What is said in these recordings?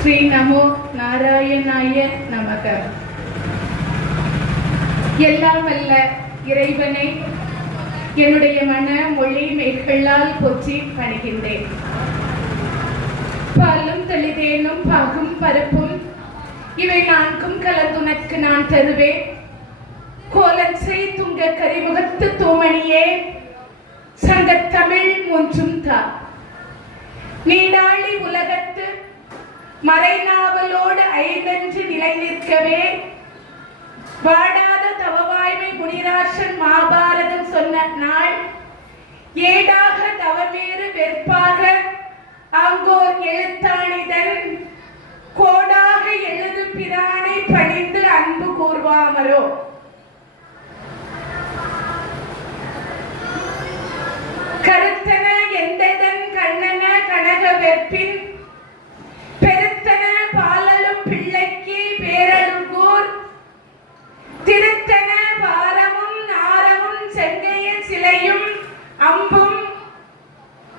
ஸ்ரீ நமோ நாராயணாய நமக. எல்லாம் வல்ல இறைவனை என்னுடைய மன மொழி மெய்களால் போற்றி பணிகின்றேன். பாலும் தெளிதேனும் பாகும் பருப்பும் இவை நான்கும் கலந்துனக்கு நான் தருவேன். கோலன்சை துங்க கரிமுகத்து தூமணியே சங்கத்தமிழ் மூன்றும் தா. நீடாளி உலகத்து மறைநாவலோடு ஐந்தன்று நிலை நிற்கவே வாடாத தவவாய்மை முனிராசன் மகாபாரதம் சொன்ன நாள் ஏடாக தவமேறு வெற்பாக ஆங்கோர் எழுத்தாணிதன் கோடாக எழுது பிரானை பணிந்து அன்பு கூர்வாமரோ. கருத்தன எந்ததன் கண்ணன கனக வெற்பின் பெருத்தன பாலலும் பிள்ளைக்கு பேரழுங்கூர் திருத்தன பாரமும் நாரமும் செங்கைய சிலையும் அம்பும்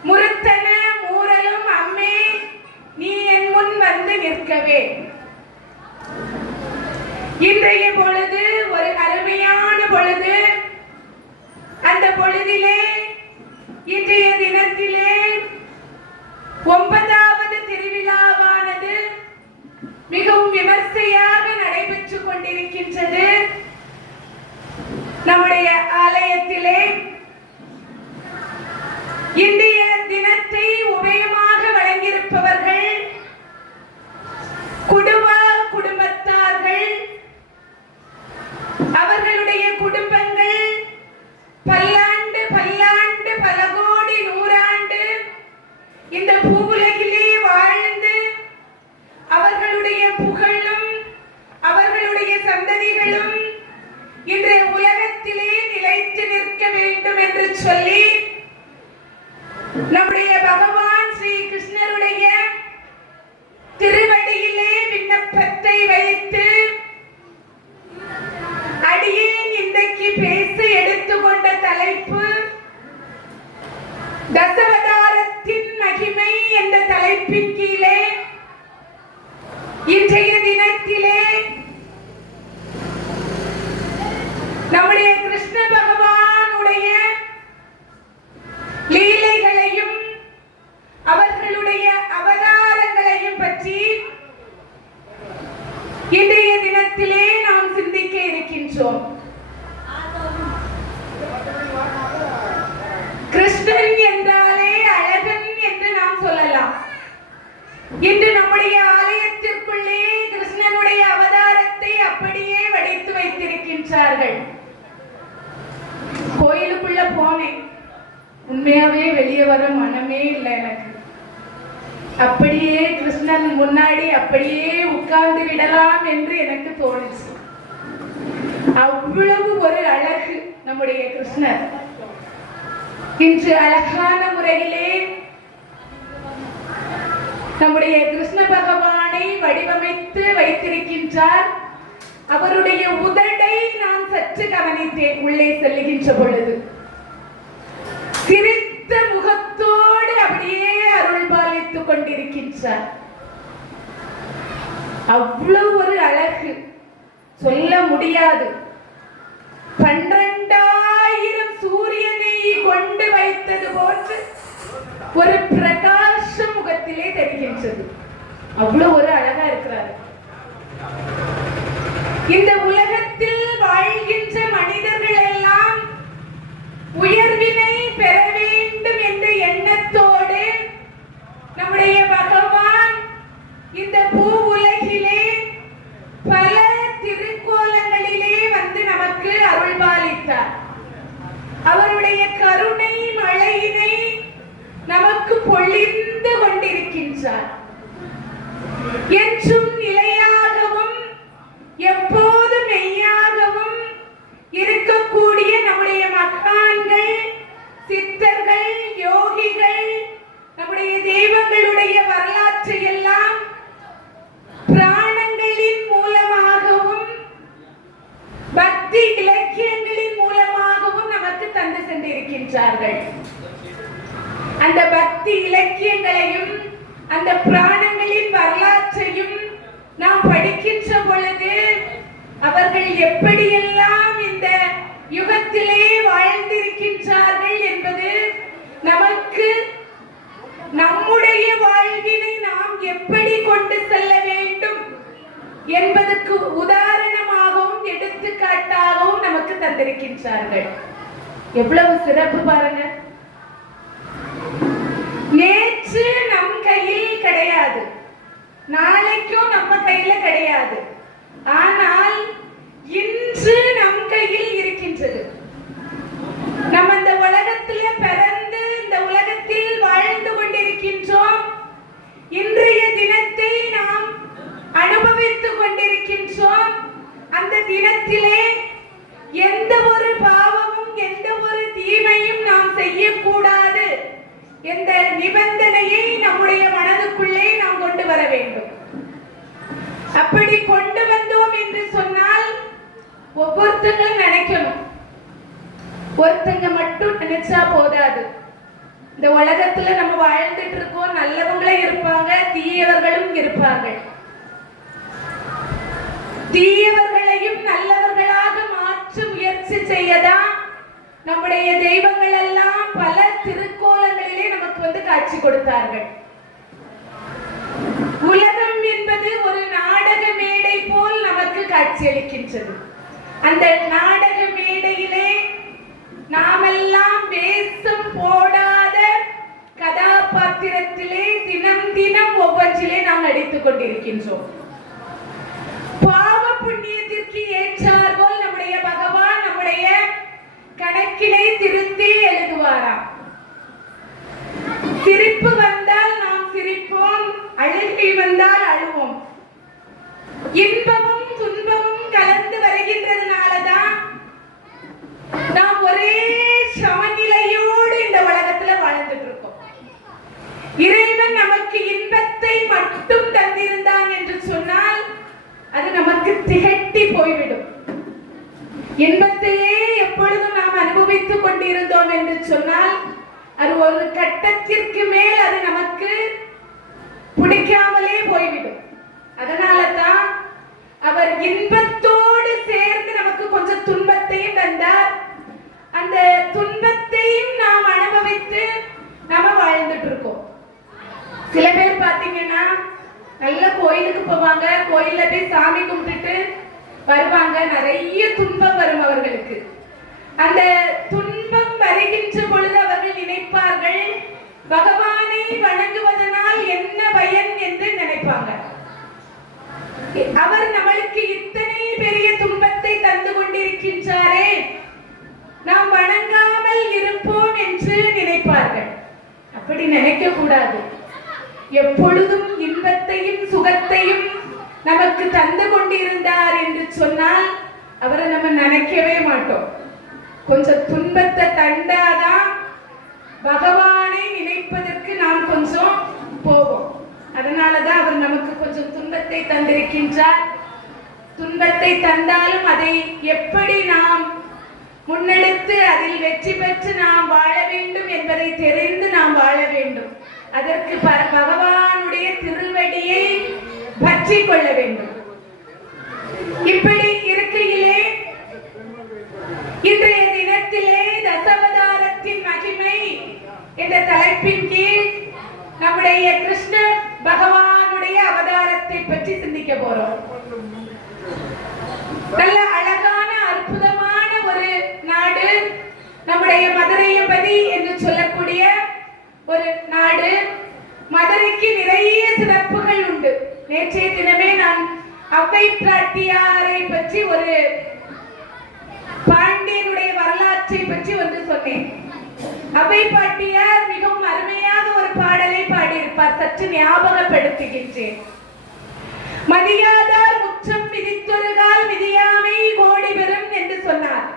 முறுத்தன மூரலும் அம்மே நீ என் முன் வந்து நிற்கவே. இன்றைய பொழுது ஒரு அருமையான பொழுது. அந்த பொழுதிலே இன்றைய தினத்திலே 9வது திருவிழாவானது மிகவும் விமர்சையாக நடைபெற்றுக் கொண்டிருக்கின்றது. நம்முடைய ஆலயத்திலே இன்றைய தினத்தை உபயமாக வழங்கியிருப்பவர்கள் குடும்பத்தார்கள், அவர்களுடைய குடும்பங்கள் பல்லாண்டு பல்லாண்டு பல கோடி நூறாண்டு இந்த பூவுலகிலே வாழ்ந்து அவர்களுடைய புகழும் அவர்களுடைய சந்ததிகளும் இன்றைய உலகத்திலே நிலைத்து நிற்க வேண்டும் என்று சொல்லி நம்முடைய பகவான் ஸ்ரீ கிருஷ்ணருடைய திருவடியிலே விண்ணப்பத்தை வைத்து அடியேன் இன்றைக்கு பேச எடுத்துக்கொண்ட தலைப்பு தசவதாரத்தின் மகிமை என்ற தலைப்பின் கீழே இன்றைய தினத்திலே நம்முடைய கிருஷ்ண பகவானுடைய லீலைகளையும் அவர்களுடைய அவதாரங்களையும் பற்றி இன்றைய தினத்திலே நாம் சிந்திக்க இருக்கின்றோம். கிருஷ்ணன் என்றாலே அழகன் என்று நாம் சொல்லலாம். இன்று நம்முடைய ஆலயத்திற்குள்ளே கிருஷ்ணனுடைய அவதாரத்தை அப்படியே வடித்து வைத்திருக்கின்றார்கள். கோயிலுக்குள்ள போனேன், உண்மையாவே வெளியே வர மனமே இல்லை எனக்கு. அப்படியே கிருஷ்ணன் முன்னாடி அப்படியே உட்கார்ந்து விடலாம் என்று எனக்கு தோணுச்சு. அவ்வளவு ஒரு அழகு நம்முடைய கிருஷ்ணர். இன்று அழகான முறையிலே நம்முடைய கிருஷ்ண பகவானை வடிவமைத்து வைத்திருக்கின்றார். அவருடைய உதடை நான் சற்று கவனித்தேன் உள்ளே செல்லுகின்ற பொழுது. சிரித்த முகத்தோடு அப்படியே அருள் பாலித்துக் கொண்டிருக்கின்றார். அவ்வளவு ஒரு அழகு சொல்ல முடியாது. 12,000 சூரியனை கொண்டு வைத்தது போன்று ஒரு பிரகாச முகத்திலே தெரிகின்றது. அவ்வளவு ஒரு அழகா இருக்கிறார். இந்த உலகத்தில் வாழ்கின்ற மனிதர்கள் எல்லாம் உயர்வினை பெற வேண்டும் என்ற எண்ணத்தோடு நம்முடைய பகவான் இந்த பூ உலகிலே பல திருக்கோலங்களிலே வந்து நமக்கு அருள்பாலித்தார். அவருடைய கருணை மழையினை நமக்கு பொழிந்து கொண்டிருக்கின்றார். என்றும் நிலையாகவும் எப்போதும் மெய்யாகவும் இருக்கக்கூடிய நம்முடைய மகான்கள், சித்தர்கள், யோகிகள், நம்முடைய தெய்வங்களுடைய வரலாற்றை எல்லாம் பிராணங்களின் மூலமாகவும் பக்தி இலக்கியங்களின் மூலமாகவும் நமக்கு தந்து சென்றிருக்கின்றார்கள். அந்த பக்தி இலக்கியங்களையும் அந்த பிராணங்களின் வரலாற்றையும் என்பதற்கு உதாரணமாகவும் எடுத்துக்காட்டாகவும் நமக்கு தந்திருக்கின்றார்கள். எவ்வளவு சிறப்பு பாருங்க. நேற்று நம் கையில் கிடையாது, நாளைக்கும் நம்ம கையில கிடையாது, ஆனால் இன்று நம் கையில் இருக்கின்றது. நம்ம இந்த உலகத்தில் பிறந்து இந்த உலகத்தில் வாழ்ந்து கொண்டிருக்கின்றோம். இன்றைய தினத்தை நாம் அனுபவித்துக் கொண்டிருக்கின்றோம். அந்த தினத்திலே எந்த ஒரு பாவமும் எந்த ஒரு தீமையும் நாம் செய்யக்கூடாது என்ற நிபந்தனையை நம்முடைய மனதுக்குள்ளே நாம் கொண்டு வர வேண்டும். அப்படி கொண்டு வந்தோம் என்று சொன்னால் ஒவ்வொருத்தங்களும் நினைக்கணும். ஒருத்தங்க மட்டும் நினைச்சா போதாது. இந்த உலகத்துல நம்ம வாழ்ந்துட்டு இருக்கோம். நல்லவங்களும் இருப்பாங்க, தீயவர்களும் இருப்பார்கள். தீயவர்களையும் நல்லவர்களாக மாற்ற முயற்சி செய்யதான் நம்முடைய தெய்வங்கள் எல்லாம் பல திருக்கோலங்களிலே நமக்கு காட்சி கொடுத்தார்கள். உலகம் என்பது ஒரு நாடக மேடை போல் நமக்கு காட்சியளிக்கின்றது. அந்த நாடக மேடையிலே நாமெல்லாம் வேஷம் போடாத கதாபாத்திரத்திலே தினம் தினம் ஒவ்வொன்றிலே நாம் நடித்துக் கொண்டிருக்கின்றோம். பாவ புண்ணியத்திற்கு ஏற்றார் போல் நம்முடைய பகவான் நம்முடைய கணக்கினை திருத்தி எழுதுவாராம். சிரிப்பு வந்தால் நாம் சிரிப்போம், அழுகை வந்தால் அழுவோம். இன்பமும் துன்பமும் கலந்து வருகின்றதுனாலதான் நாம் ஒரே சமநிலையோடு இந்த உலகத்துல வாழ்ந்துட்டு இருக்கோம். இறைவன் நமக்கு இன்பத்தை மட்டும் தந்திருந்தான் என்று சொன்னால் அது நமக்கு திகட்டி போய்விடும். இன்பத்தையே எப்பொழுதும் நாம் அனுபவித்துக் கொண்டிருந்தோம் என்று சொன்னால் அது ஒரு கட்டத்திற்கு மேல் அது நமக்கு பிடிக்காமலே போய்விடும். அதனால தான் அவர் இன்பத்தோடு சேர்ந்து நமக்கு கொஞ்சம் துன்பத்தையும் தந்தார். அந்த துன்பத்தையும் நாம் அனுபவித்து நாம வாழ்ந்துட்டு இருக்கோம். சில பேர் பாத்தீங்கன்னா நல்ல கோயிலுக்கு போவாங்க, கோயில்ல போய் சாமி கும்பிட்டுட்டு வருவாங்க. நிறைய துன்பம் வரும் அவர்களுக்கு. அந்த துன்பம் வருகின்ற பொழுது அவர்கள் நினைப்பார்கள், பகவானை வணங்குவதனால் என்ன பயன் என்று நினைப்பாங்க. அவர் நம்மளுக்கு இத்தனை பெரிய துன்பத்தை தந்து கொண்டிருக்கின்றாரே, நாம் வணங்காமல் இருப்போம் என்று நினைப்பார்கள். அப்படி நினைக்க கூடாது. எப்பொழுதும் இன்பத்தையும் சுகத்தையும் நமக்கு தந்து கொண்டிருந்தார் என்று சொன்னால் அவரை நம்ம நினைக்கவே மாட்டோம். கொஞ்சம் துன்பத்தை தண்டாதான் பகவானை நினைப்பதற்கு நாம் கொஞ்சம் போவோம். அதனாலதான் அவர் நமக்கு கொஞ்சம் துன்பத்தை தந்திருக்கின்றார். துன்பத்தை தந்தாலும் அதை எப்படி நாம் முன்னெடுத்து அதில் வெற்றி பெற்று நாம் வாழ வேண்டும் என்பதை தெரிந்து நாம் வாழ வேண்டும். அதற்கு பகவானுடைய திருவடியை பற்றி கொள்ள வேண்டும். இப்படி இருக்கையிலே இன்றைய தினத்திலே தசாவதாரத்தின் மகிமை என்ற தலைப்பின் கீழ் நம்முடைய கிருஷ்ண பகவானுடைய அவதாரத்தை பற்றி சிந்திக்க போறோம். நல்ல அழகான அற்புதமான ஒரு நாடு நம்முடைய மதுரையம்பதி என்று சொல்லக்கூடிய ஒரு நாடு. மதுரைக்கு நிறைய சிறப்புகள் உண்டு. நேற்றைய தினமே நான் அவ்வை பிராட்டியாரை பற்றி ஒரு பாண்டியனுடைய வரலாற்றை பற்றி ஒன்று சொன்னேன். அவ்வை பாட்டியார் மிகவும் அருமையாக ஒரு பாடலை பாடியிருப்பார். சற்று ஞாபகப்படுத்துகின்றேன். மதியாதார் முற்றம் மிதித்தொருகால் மிதியாமை கோடி பெறும் என்று சொன்னார்.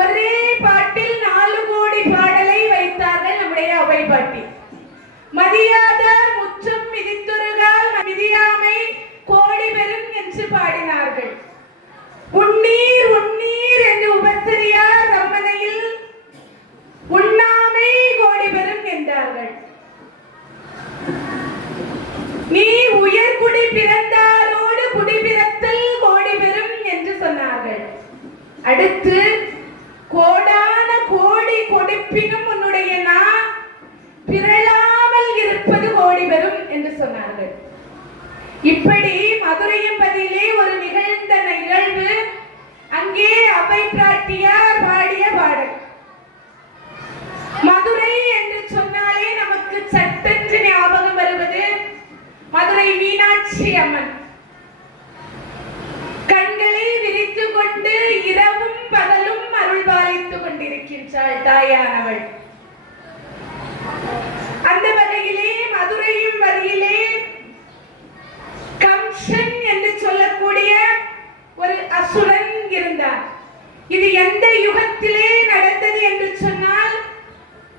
ஒரே பாட்டில் 4 கோடி பாடலை வைத்தார்கள் நம்முடைய அவ்வை பாட்டி. மதியாதார் முற்றம் மிதித்தொருகால் மிதியாமை கோடி பெறும் என்று பாடினார்கள். உன்னீர் உன்னீர் என்று உபசரியார் ரம்மனையில் உண்ணாமை கோடி பெறும் என்றார்கள். நீ உயர்குடி பிறந்தாரோடு குடிபிறத்தல் கோடி பெறும் என்று சொன்னார்கள். அடுத்து கோடான கோடி கொடுப்பினும் உன்னுடைய பிறழாமல் இருப்பது கோடி பெறும் என்று சொன்னார்கள். இப்படி மதுரையம்பதியிலே ஒரு நிகழ்ந்த நிகழ்வு. அங்கே அவை பிராட்டியார் பாடிய பாடல். மதுரை என்று சொன்னாலே நமக்கு சட்டென்று ஞாபகம் வருவது மதுரை மீனாட்சி அம்மன். கண்களை விரித்துக் கொண்டு இரவும் பகலும் அருள் பாலித்துக் கொண்டிருக்கின்றாள் தாயானவள். அந்த வகையிலே மதுரையும் வரியிலே கம்சன் என்று சொல்லக்கூடிய ஒரு அசுரன் இருந்தார். இது எந்த யுகத்திலே நடந்தது என்று சொன்னால்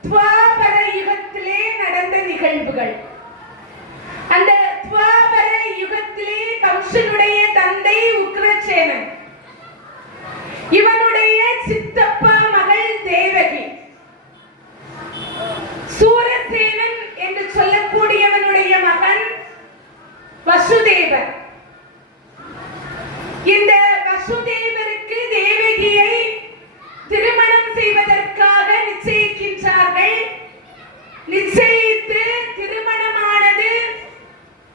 துவாபர யுகத்திலே நடந்த நிகழ்வுகள். அந்த துவாபர யுகத்திலே கம்சனுடைய தந்தை உக்ரசேனன், இவனுடைய சித்தப்பா மகள் தேவகி, சூரசேனன் என்று சொல்லக்கூடியவனுடைய மகன் வசுதேவர். இந்த வசுதேவருக்கு தேவகியை திருமணம் செய்வதற்காக நிச்சயிக்கின்றார்கள். நிச்சயித்து திருமணமானது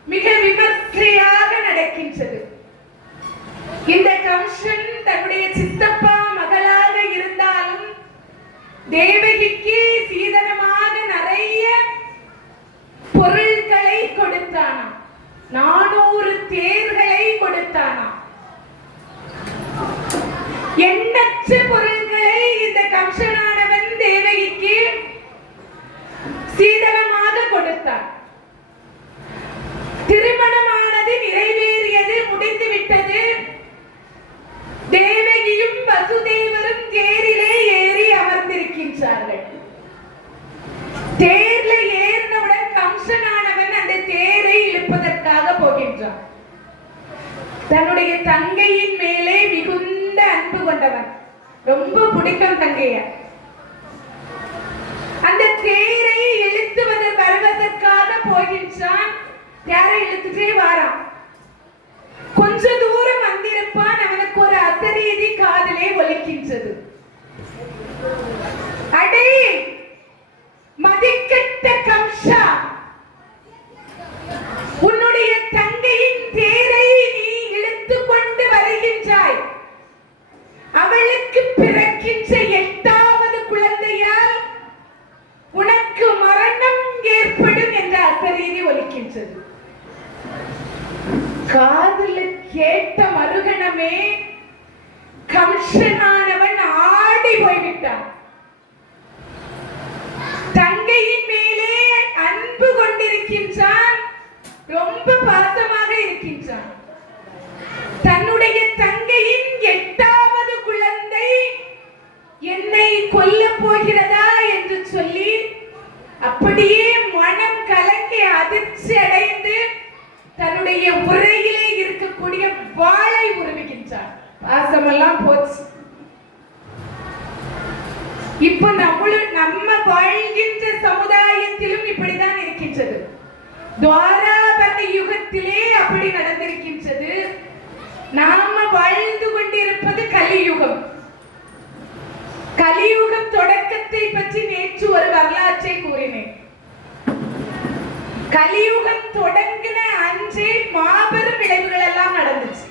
மிக விமர்சையாக நடக்கின்றது. இந்த கம்சன் தன்னுடைய சித்தப்பா மகளாக இருந்தாலும் தேவகிக்கு சீதனமாக நிறைய பொருட்களை கொடுத்தானாம். 400 தேர்களை கொடுத்தானாம். எண்ணற்ற பொருட்களை இந்த கம்சனானவன் தேவகிக்கு சீதனமாக கொடுத்தான். திருமணமானது நிறைவேறியது, முடிந்துவிட்டது. தேவகியும் வசுதேவரும் தேரிலே ஏறி அமர்ந்திருக்கின்றார்கள். தேர்ல ஏறினவுடன் கம்சனானவன் அந்த தேரை இழுப்பதற்காக போகின்றான். தன்னுடைய தங்கையின் மேலே மிகுந்த அன்பு கொண்டவன், ரொம்ப பிடிக்கும் தங்கைய. அந்த தேரை இழுத்து வருவதற்காக போகின்றான். தேரை இழுத்துட்டே வாரான். கொஞ்ச தூரம் வந்திருப்பான். அவனுக்கு ஒரு அசரீதி காதிலே ஒலிக்கின்றது. அடே மதிக்கெட்ட கம்சா, உன்னுடைய தங்கையின் தேரை நீ இழுத்து கொண்டு வருகின்றாய். அவளுக்கு பிறக்கின்ற 8வது குழந்தையால் உனக்கு மரணம் ஏற்படும் என்ற அசரீதி ஒலிக்கின்றது. காதுல கேட்ட மறுகணமே கம்சனானவன் ஆடி போய்விட்டான். தங்கையின் மேலே அன்பு கொண்டிருக்கின்றான், ரொம்ப பாசமாக இருக்கின்றான். தன்னுடைய தங்கையின் 8வது குழந்தை என்னை கொல்ல போகிறதா என்று சொல்லி அப்படியே மனம் கலங்கி அதிர்ச்சி அடைந்து தன்னுடைய உரையிலே இருக்கக்கூடிய வாளை உருவுகின்றான். பாசமெல்லாம் போச்சு. இப்ப நம்ம வாழ்கின்ற சமுதாயத்திலும் இப்படிதான் இருக்கின்றது. துவாராபர யுகத்திலே அப்படி நடந்திருக்கின்றது. நாம வாழ்ந்து கொண்டிருப்பது கலியுகம். கலியுகம் தொடக்கத்தை பற்றி நேற்று ஒரு வரலாற்றை கூறினேன். கலியுகம் தொடங்கின அன்றே மாபெரும் விளைவுகள் எல்லாம் நடந்துச்சு.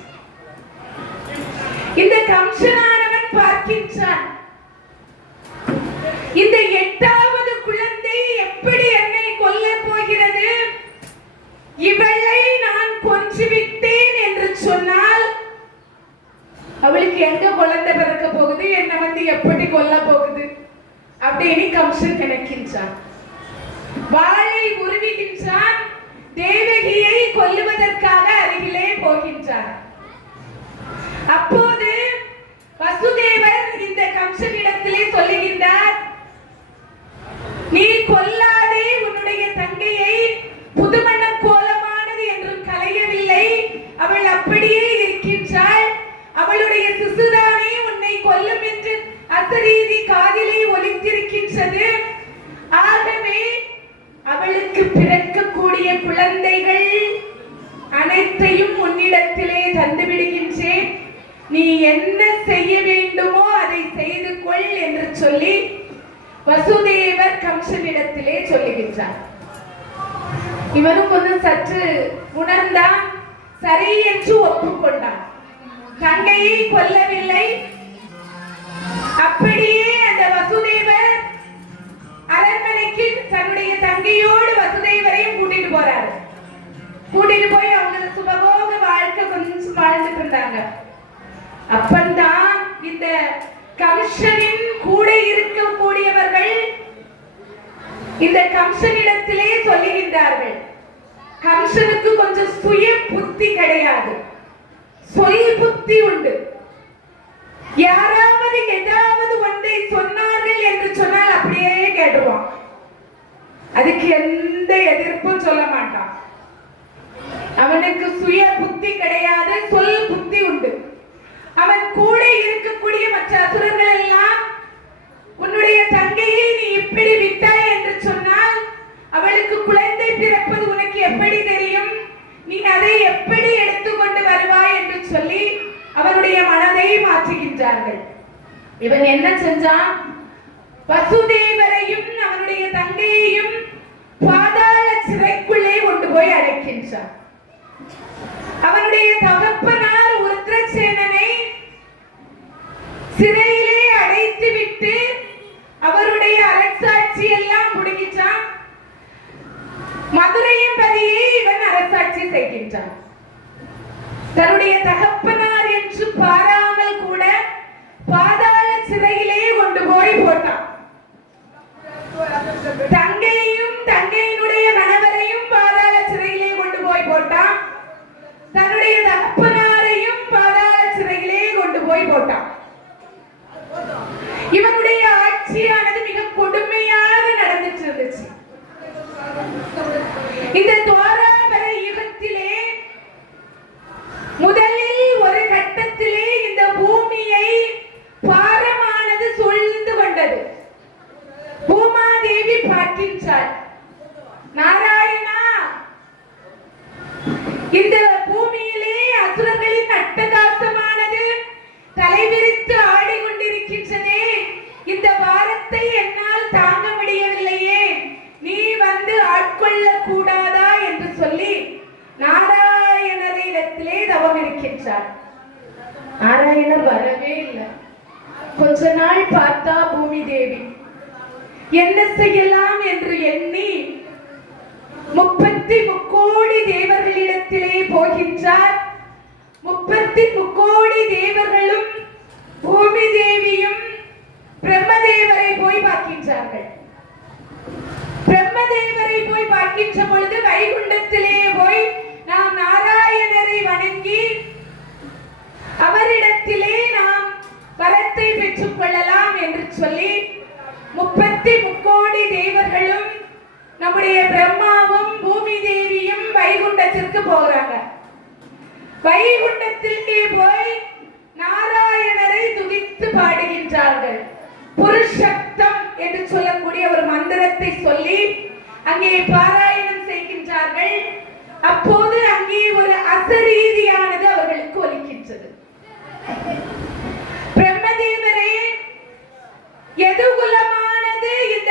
இந்த கம்சனானவன் பார்க்கின்றான், இந்த 8வது குழந்தை எப்படி என்னை கொல்ல போகிறது? இவளை நான் கொன்றுவிட்டேன் என்று சொன்னால் அவளுக்கு எங்க குழந்தை பிறக்க போகுது, என்ன வந்து எப்படி கொல்ல போகுது அப்படின்னு கம்சன் நினைக்கின்றான். வாளை உருவுகின்றான். தேவகியை கொல்லுவதற்காக அருகிலே போகின்றான். அப்போது வசுதேவர் இந்த கம்சனிடத்திலே சொல்லுகின்றார், நீ கொல்லாதே, உன்னுடைய தங்கையை புதுமண கோலமானது என்றும் கலையவில்லை, அவள் அப்படியே இருக்கின்றாள். அவளுடைய சிசுதானே உன்னை கொல்லும் என்று அசரீதி காதிலே ஒலித்திருக்கின்றது. ஆகவே அவளுக்கு பிறக்கக்கூடிய குழந்தைகள் அனைத்தையும் உன்னிடத்திலே தந்து விடுகின்றேன். நீ என்ன செய்ய வேண்டுமோ அதை செய்து கொள் என்று சொல்லி வசுதேவர் கம்சனிடத்திலே சொல்லுகின்றார். இவரும் கொஞ்சம் சற்று உணர்ந்தான். சரி என்று ஒப்புக்கொண்டான். தங்கையை கொல்லவில்லை. அப்படியே அந்த வசுதேவர் அரண்மனைக்கு தன்னுடைய தங்கையோடு வசுதேவரையும் கூட்டிட்டு போறாரு. கூட்டிட்டு போய் அவங்க சுபபோக வாழ்க்கை கொஞ்சம் வாழ்ந்துட்டு இருந்தாங்க. அப்பந்தான் இந்த கம்சனின் கூட இருக்கக்கூடியவர்கள் இந்த கம்சனிடத்திலே சொல்லுகின்றார்கள், கம்சனுக்கு கொஞ்சம் சுய புத்தி கிடையாது, சொல் புத்தி உண்டு. யாராவது ஏதாவது ஒன்றை சொன்னார்கள் என்று சொன்னால் அப்படியே கேட்டுவான். அதுக்கு எந்த எதிர்ப்பும் சொல்ல மாட்டான். அவனுக்கு சுய புத்தி கிடையாது, சொல் புத்தி உண்டு. அவன் கூட இருக்கக்கூடிய மற்ற அசுரர்கள் எல்லாம், உன்னுடைய தங்கையை நீ இப்படி விட்டாய் என்று சொன்னால் அவளுக்கு குழந்தை பிறப்பது உனக்கு எப்படி தெரியும்? நீ அதை எப்படி எடுத்துக்கொண்டு வருவாய் என்று சொல்லி அவருடைய மனதை மாற்றுகின்றார்கள். இவன் என்ன செஞ்சான்? வசுதேவரையும் அவனுடைய தங்கையையும் பாதாள சிறைக்குள்ளே கொண்டு போய் அடைக்கின்றான். அவனுடைய தகப்பனார் உருத்திரசேனனை சிறையிலே அடைத்து விட்டு அவருடைய அரசாட்சி எல்லாம் முடிஞ்சான். மதுரையின் பதியை இவன் அரசாட்சி செய்கின்றான். தன்னுடைய தகப்பனார் என்று பாராமல் கூட பாதாள சிறையிலே கொண்டு போய் போட்டான். தங்கையையும் தங்கையினுடைய கணவரையும் பாதாள சிறையிலே கொண்டு போய் போட்டான். தன்னுடைய தகப்பனாரையும் பாதாள சிறையிலே கொண்டு போய் போட்டான். இவனுடைய ஆட்சியானது மிக கொடுமையாக நடந்துட்டு இருந்துச்சு. இந்த துவாராபர யுகத்திலே முதலில் ஒரு கட்டத்திலே இந்த பூமியை பாரமானது சூழ்ந்து கொண்டது. பூமாதேவி பார்க்கின்றாள், நாராயணா, இந்த பூமியிலே அசுரர்களின் அட்டகாசமானது தலைவிரித்து ஆடிக்கொண்டிருக்கின்றதே, இந்த பாரத்தை என்னால் தாங்க முடியவில்லையே, நீ வந்து ஆட்கொள்ள கூடாதா என்று சொல்லி நாராயணரிடத்திலே தவம் இருக்கின்றார். நாராயணர் வரவே இல்லை. கொஞ்ச நாள் பார்த்தா பூமி தேவி என்ன செய்யலாம் என்று எண்ணி 33 தேவர்களிடத்திலே போகின்றார். 33 தேவர்களும் பூமி தேவியும் பிரம்மதேவரை போய் பார்க்கின்றார்கள். பிரம்மதேவரை போய் பார்க்கின்ற பொழுது வைகுண்டத்திலே போய் நாம் நாராயணரை வணங்கி அவரிடத்திலே நாம் வரத்தை பெற்றுக் கொள்ளலாம் என்று சொல்லி 33 தேவர்களும் நம்முடைய பிரம்மாவும் பூமி தேவியும் வைகுண்டத்திற்கு போகிறாங்க. வைகுண்டத்திலே போய் நாராயணரை துதித்து பாடுகின்றார்கள். புருஷப்தம் என்று சொல்லக்கூடிய ஒரு மந்திரத்தை சொல்லி அங்கே பாராயணம் செய்கின்றார்கள். அப்போது அங்கே ஒரு அசரீதியானது அவர்களுக்கு ஒலிக்கின்றது. பிரம்மதேவரே, எதுகுலமானது இந்த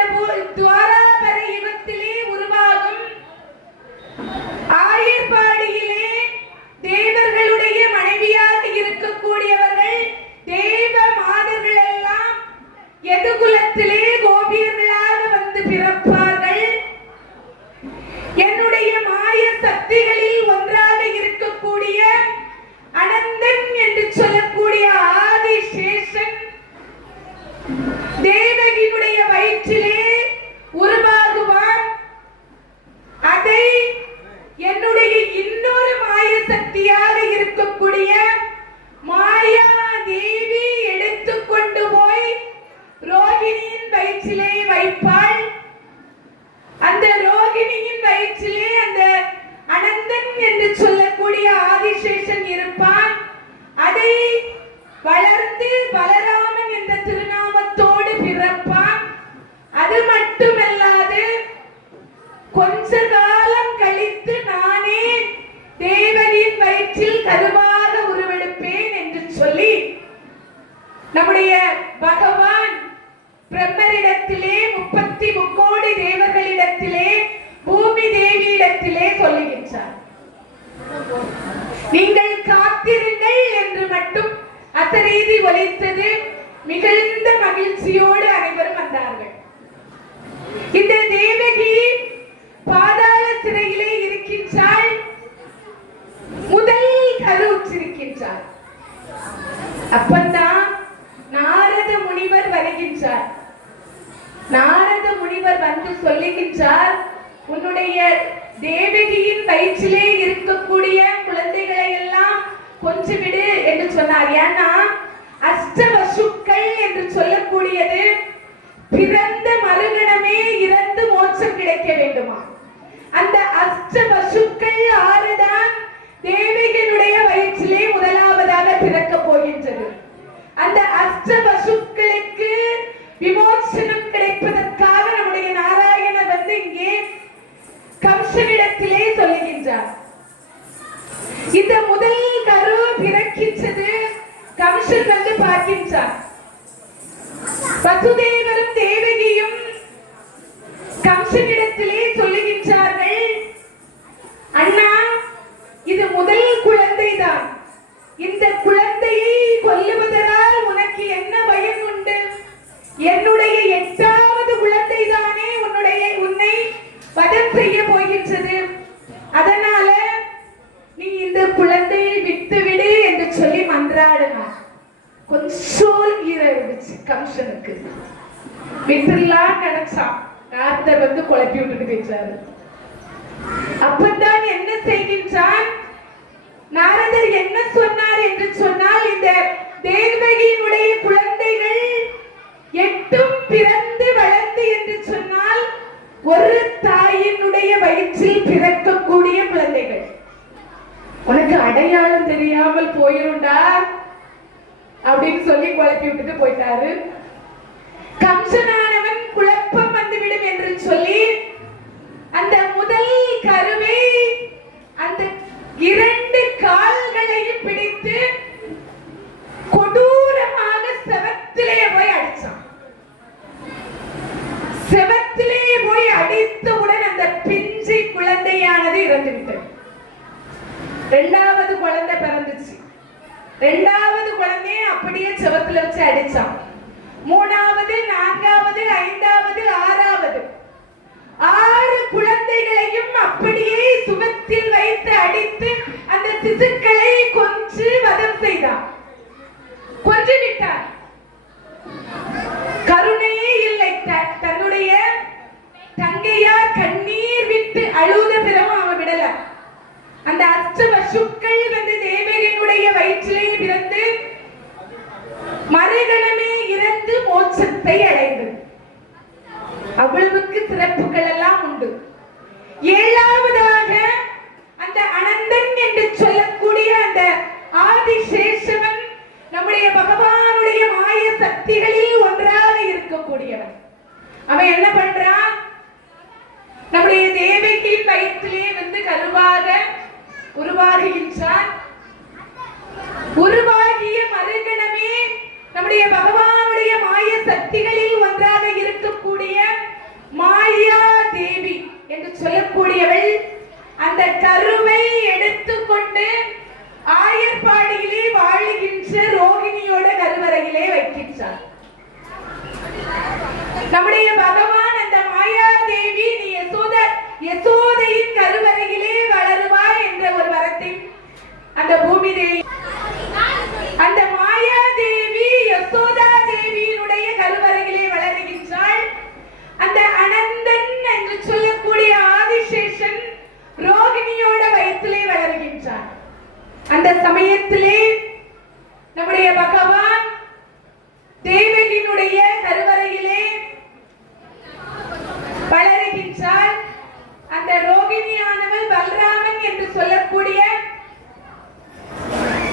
துவாராபர யுகத்திலே உருவாகும்? ஆயர்பாடியிலே தேவர்களுடைய மனைவியாக இருக்கக்கூடியவர்கள் தேவ மாதர்கள் எல்லாம் எதுகுலத்திலே கோபியர்களாக வந்து பிறப்பார்கள். என்னுடைய மாய சக்திகளில் ஒன்றாக இருக்கக்கூடிய அனந்தன் என்று சொல்லக்கூடிய ஆதிசேஷன் தேவகியினுடைய வயிற்றிலே உருவாகுவான். அதை என்னுடைய இன்னொரு மாய சக்தியாக இருக்கக்கூடிய மாயா தேவி எடுத்துக்கொண்டு போய் ரோகிணியின் வயிற்றிலே வைப்பாள். அந்த ரோகிணியின் வயிற்றிலே அந்த அனந்தன் என்று சொல்லக்கூடிய ஆதிசேஷன் இருப்பான். அதை வளர்ந்து பலராமன் என்ற திருநாமத்தோடு பிறப்பான். அது மட்டுமல்லாது கொஞ்ச காலம் கழித்து நானே தேவனின் வயிற்றில் கருவாக உருவெடுப்பேன் என்று சொல்லி நம்முடைய பகவான் பிரம்மரிடத்திலே 33 தேவர்களிடத்திலே பூமி தேவியிடத்திலே சொல்லுகின்றார். நீங்கள் காத்திருங்கள் என்று மட்டும் அசரீதி ஒலித்தது. மிகுந்த மகிழ்ச்சியோடு அனைவரும் வந்தார்கள். இந்த தேவகி பாதாள சிறையிலே இருக்கின்றாள். முதல் கருவுற்றிருக்கின்றார். அப்பந்தான் நாரத முனிவர் வருகின்றார். நாரத முனிவர் வந்து சொல்லுகின்றார், உன்னுடைய தேவகியின் வயிற்றிலே இருக்கக்கூடிய குழந்தைகளை எல்லாம் கொஞ்சம் விடு என்று சொன்னார். ஏன்னா அஷ்டவசுக்கள் என்று சொல்லக்கூடியது பிறந்த மறுகணமே இறந்து மோட்சம் கிடைக்க வேண்டுமா? அந்த அஷ்டவசுக்கள் ஆறுதான் தேவகியினுடைய வயிற்றிலே முதலாவதாக பிறக்க போகின்றது. அந்த அஷ்டவசுக்களுக்கு விமோசனம் கிடைப்பதற்காக நம்முடைய நாராயணர் வந்து இங்கே கம்சனிடத்திலே சொல்லுகின்றார். இந்த முதல் கரு பிறக்கின்றது. கம்சன் வந்து பார்க்கின்றார். வசுதேவரும் தேவகியும் கம்சனிடத்திலே சொல்லுகின்றார்கள், அண்ணா இது முதல் குழந்தைதான். இந்த குழந்தையை கொல்லுவதனால் உனக்கு என்ன பயன் உண்டு? என்னுடைய 8வது குழந்தைதானே உன்னை வதம் செய்ய போகின்றது. அதனால நீ இந்த குழந்தையை விட்டுவிடு என்று சொல்லி மன்றாடினார். கொஞ்சம் ஈரம் இருந்துச்சு கம்சனுக்கு. விட்டுலாம் நினைச்சான். நாரதர் வந்து குழப்பி விட்டுட்டு போயிட்டாரு. அப்பதான் என்ன செய்கின்றான்? நாரதர் என்ன சொன்னார் என்று சொன்னால், இந்த தேவகியினுடைய குழந்தைகள் 8ம் பிறந்து வளர்ந்து என்று சொன்னால் ஒரு தாயினுடைய வயிற்றில் பிறக்கக்கூடிய குழந்தைகள். உனக்கு அடையாளம் தெரியாமல் போயிருண்டா அப்படின்னு சொல்லி குழப்பி விட்டுட்டு போயிட்டாரு. கம்சனானவன் குழப்பம் வந்துவிடும் என்று சொல்லி அந்த முதல் கருவை அந்த 2 கால்களையும் பிடித்து கொடூரமாக செவத்திலே போய் அடிச்சான். செவத்திலே போய் அடித்தவுடன் அந்த பிஞ்சை குழந்தையானது இறந்துவிட்டது. 2வது குழந்தை பிறந்துச்சு. 2வது குழந்தையை அப்படியே செவத்துல வச்சு அடிச்சான். 3வது, 4வது, 5வது, 6வது 6 குழந்தைகளையும் அப்படியே சுவத்தில் வைத்து அடித்து அந்த சிசுக்களை கொன்று வதம் செய்தார். கொன்று விட்டார். கருணையே இல்லை. தன்னுடைய தங்கையார் கண்ணீர் விட்டு அழுத பிறகும் அவன் விடல. அந்த அஷ்டவசுக்கள் வந்து தேவகியினுடைய வயிற்றிலே பிறந்து மறுகணமே இறந்து மோட்சத்தை அடைந்தது. அவ்வளவுக்கு சிறப்புகள் எல்லாம் உண்டு. 7வதாக அந்த அனந்தன் என்று சொல்லக்கூடிய அந்த ஆதிசேஷவன் நம்முடைய பகவானுடைய மாய சக்திகளில் ஒன்றாக இருக்கக்கூடியவன். அவன் என்ன பண்றான்? நம்முடைய தேவகியின் வயிற்றிலே வந்து கருவாக உருவாகுகின்றான். உருவாகிய மறுகணமே நம்முடைய பகவானுடைய மாய சக்திகளில் ஒன்றாக இருக்கக்கூடிய மாயா தேவி என்று சொல்லக்கூடியவள் அந்த கருவை எடுத்துக்கொண்டு ஆயர்பாடியிலே வாழுகின்ற ரோகிணியோட கருவறையிலே வைக்கின்றார். நம்முடைய பகவான் அந்த மாயா தேவி, நீ யசோதையின் கருவறையிலே வளருவாய் என்ற ஒரு வரத்தை அந்த பூமி தேவி, அந்த மாயா தேவி யசோதா தேவியினுடைய கருவறையிலே வளருகின்றாள். அந்த அனந்தன் என்று சொல்லக்கூடிய ஆதிசேஷன் ரோகிணியோட வயிற்றிலே வளருகின்றான். அந்த சமயத்திலே நம்முடைய பகவான் தேவகியினுடைய கருவறையிலே வளருகின்றார். அந்த ரோகிணியானவள் பல்ராமன் என்று சொல்லக்கூடிய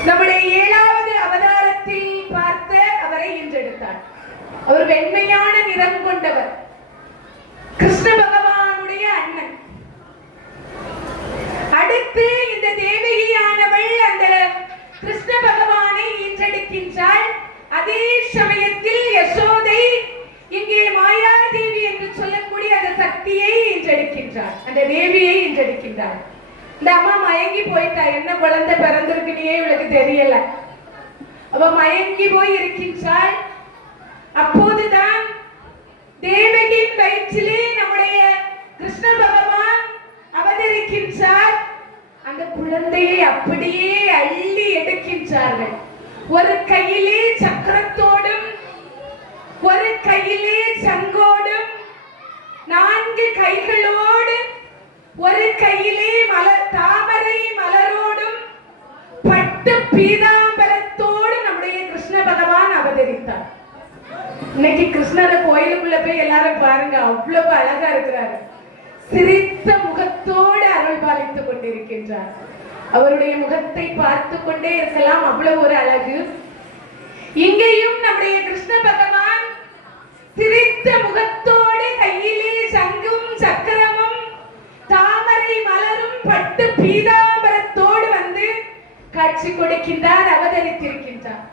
நம்முடைய 7வது அவதாரத்தில் பார்த்த அவரை ஈன்றெடுத்தார். அவர் வெண்மையான நிறம் கொண்டவர், கிருஷ்ண பகவானுடைய அண்ணன். அடுத்து இந்த தேவகியானவள் அந்த கிருஷ்ண பகவானை ஈன்றெடுக்கின்றாள். அதே சமயத்தில் யசோதை இங்கே மாயாதேவி என்று சொல்லக்கூடிய அந்த சக்தியை ஈன்றெடுக்கின்றார், அந்த தேவியை ஈன்றெடுக்கின்றார். இந்த அம்மா மயங்கி போயிட்டா. என்ன குழந்தை பிறந்திருக்குன்னே இவளுக்கு தெரியல. அவ மயங்கி போய் இருக்கின்றாள். அப்போதுதான் தேவகியின் வயிற்றிலே நம்முடைய கிருஷ்ண பகவான் அவதரிக்கின்றார். அந்த குழந்தையை அப்படியே அள்ளி எடுக்கின்றார்கள். ஒரு கையிலே சக்கரத்தோடும் ஒரு கையிலே சங்கோடும் 4 கைகளோடு ஒரு கையிலே தாமரை மலரோடும் பட்டு பீதாம்பரத்தோடு நம்முடைய கிருஷ்ண பகவான் அவதரித்தார். இன்னைக்கு கிருஷ்ணரை கோயிலுக்குள்ள போய் எல்லாரும் பாருங்க, அவ்வளவு அழகா இருக்கிறாரு. சிரித்த முகத்தோடு அருள் பாலித்துக் கொண்டிருக்கின்றார். அவருடைய முகத்தை பார்த்து கொண்டே இருக்கலாம், அவ்வளவு ஒரு அழகு. இங்கேயும் நம்முடைய கிருஷ்ண பகவான் சிரித்த முகத்தோடு கையிலே சங்கும் சக்கரமும் தாமரை மலரும் பட்டு பீதாம்பரத்தோடு வந்து காட்சி கொடுக்கின்றார், அவதரித்திருக்கின்றார்.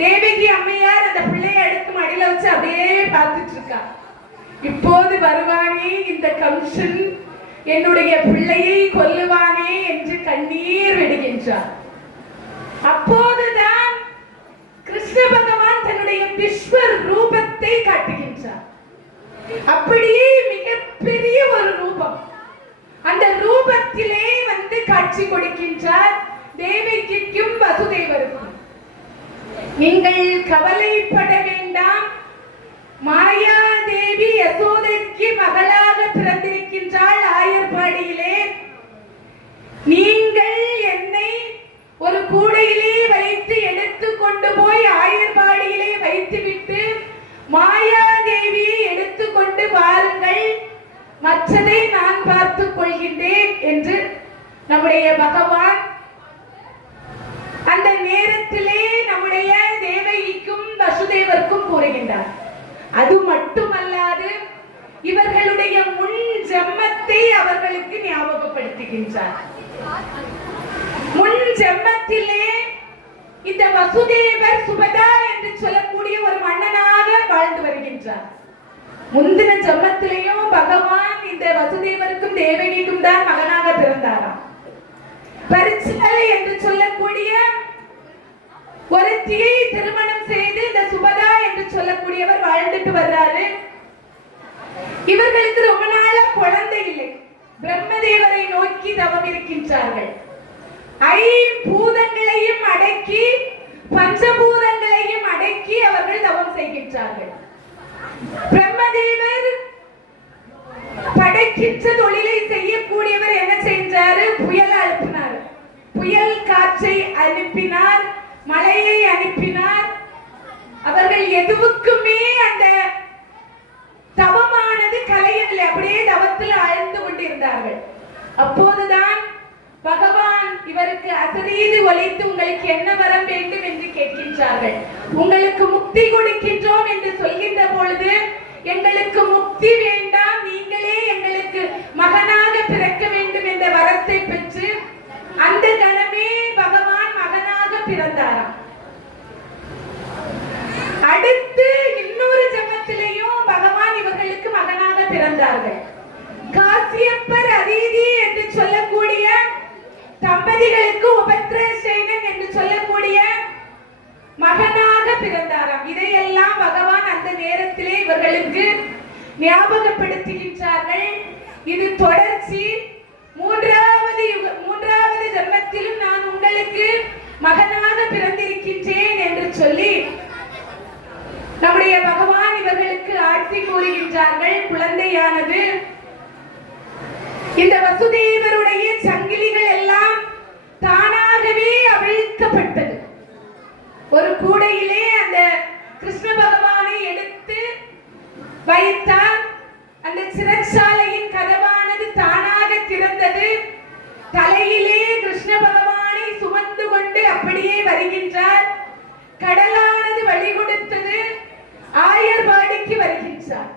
தேவகி அம்மையார் அந்த பிள்ளையை எடுத்து மடியில வச்சு அப்படியே பார்த்துட்டு இருக்கா. இப்போது வருவானே இந்த கம்சன், என்னுடைய பிள்ளையை கொல்லுவானே என்று கண்ணீர் விடுகின்றார். அப்போதுதான் கிருஷ்ண பகவான் தன்னுடைய விஸ்வ ரூபத்தை காட்டுகின்றார். அப்படியே மிகப்பெரிய ஒரு ரூபம். அந்த ரூபத்திலே வந்து காட்சி கொடுக்கின்றார் தேவகிக்கும் வசுதேவருக்கும். நீங்கள் கவலைப்பட வேண்டாம், மாயாதேவி யசோதைக்கு மகளாக பிறந்திருக்கின்றாள் ஆயர்பாடியிலே. நீங்கள் என்னை ஒரு கூடையிலே வைத்து எடுத்து கொண்டு போய் ஆயர்பாடியிலே வைத்துவிட்டு மாயாதேவியை எடுத்து கொண்டு வாருங்கள், மற்றதை நான் பார்த்துக் கொள்கின்றேன் என்று நம்முடைய பகவான் அந்த நேரத்திலே நம்முடைய தேவகிக்கும் வசுதேவருக்கும் கூறுகின்றார். அது மட்டுமல்லாது இவர்களுடைய முன் ஜென்மத்தை அவர்களுக்கு ஞாபகப்படுத்துகின்றார். முன் ஜென்மத்திலே இந்த வசுதேவர் சுபதா என்று சொல்லக்கூடிய ஒரு மன்னனாக வாழ்ந்து வருகின்றார். முந்தின ஜென்மத்திலேயும் பகவான் இந்த வசுதேவருக்கும் தேவகிக்கும் தான் மகனாக பிறந்தாராம். பரிச்சலை என்று சொல்லக்கூடிய ஒருத்தியை திருமணம் செய்து இந்த சுபதா என்று சொல்லக்கூடியவர் வாழ்ந்துட்டு வர்றாரு. இவர்களுக்கு ரொம்ப நாளா குழந்தை இல்லை. பிரம்மதேவரை நோக்கி தவம் இருக்கின்றார்கள். ஐம்பூதங்களையும் அடக்கி பஞ்சபூதங்களையும் அடக்கி அவர்கள் தவம் செய்கின்றார்கள். பிரம்மதேவர் படைக்கின்ற தொழிலை செய்யக்கூடியவர் என்ன செஞ்சாரு? புயல் அனுப்பினார். புயல் காற்றை அனுப்பினார், மழையை அனுப்பினார். அவர்கள் எதுவுக்குமே அந்த தவமானது கலையவில்லை, அப்படியே தவத்தில் ஆழ்ந்து கொண்டிருந்தார்கள். அப்போதுதான் பகவான் இவருக்கு அசரீது ஒலித்து, உங்களுக்கு என்ன வரம் வேண்டும் என்று கேட்கின்றார்கள். உங்களுக்கு முக்தி கொடுக்கின்றோம் என்று சொல்கின்ற பொழுது, எங்களுக்கு முக்தி வேண்டாம், நீங்களே எங்களுக்கு மகனாக பிறக்க வேண்டும் என்ற வரத்தை பெற்று அந்த கணமே பகவான் மகனாக பிறந்தாராம். அடுத்து இன்னொரு ஜென்மத்திலேயும் பகவான் இவர்களுக்கு மகனாக பிறந்தார்கள். காசியப்பர் அதீதி என்று சொல்லக்கூடிய தம்பதிகளுக்கு உபத்ரசேனன் என்று சொல்லக்கூடிய மகனாக பிறந்தாராம். இதையெல்லாம் பகவான் அந்த நேரத்திலே இவர்களுக்கு ஞாபகப்படுத்துகின்றார்கள். இது தொடர்ச்சி. மூன்றாவது ஜென்மத்திலும் நான் உங்களுக்கு மகனாக பிறந்திருக்கின்றேன் என்று சொல்லி நம்முடைய பகவான் இவர்களுக்கு ஆட்சி கூறுகின்றார்கள். குழந்தையானது இந்த வசுதேவருடைய சங்கிலிகள் எல்லாம் தானாகவே அவிழ்க்கப்பட்டது. ஒரு கூடையிலே அந்த கிருஷ்ண பகவானை எடுத்து வைத்தார். அந்த சிறைச்சாலையின் கதவானது தானாக திறந்தது. தலையிலே கிருஷ்ண பகவானை சுமந்து கொண்டு அப்படியே வருகின்றார். கடலானது வழி கொடுத்தது. ஆயர்பாடிக்கு வருகின்றார்.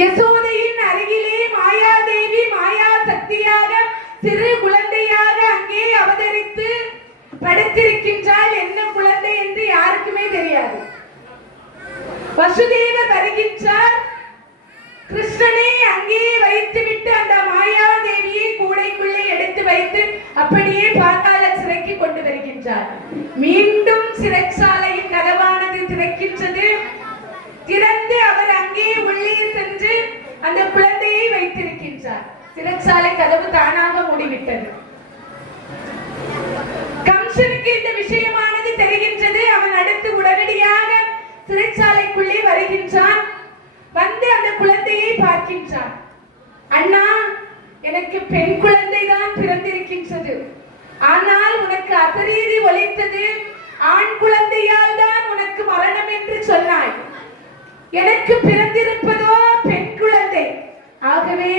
யசோதையின் அருகிலே மாயாதேவி மாயா சக்தியாக சிறு குழந்தையாக அங்கே அவதரித்து படுத்திருக்கின்றாள். என்ன குழந்தை என்று யாருக்குமே தெரியாது. வசுதேவர் வருகின்றார். கிருஷ்ணனை அங்கே வைத்துவிட்டு அந்த மாயாதேவியை கூடைக்குள்ளே எடுத்து வைத்து அப்படியே பாதாள சிறைக்கு கொண்டு வருகின்றார். மீண்டும் சிறைச்சாலையின் கதவானது திறக்கின்றது. திறந்து அவர் அங்கே உள்ளே சென்று அந்த குழந்தையை வைத்திருக்கின்றார். சிறைச்சாலை கதவு தானாக மூடிவிட்டது. கம்சனுக்கு இந்த விஷயமானது தெரிகின்றது. அவன் அடுத்து உடனடியாக சிறைச்சாலைக்குள்ளே வருகின்றான். வந்து அந்த குழந்தையை பார்க்கின்றான். அண்ணா, எனக்கு பெண் குழந்தை தான் பிறந்திருக்கின்றது. ஆனால் உனக்கு அசரீரி ஒலித்தது ஆண் குழந்தையால் தான் உனக்கு மரணம் என்று சொன்னாய். எனக்கு பிறந்திருப்பதோ பெண் குழந்தை. ஆகவே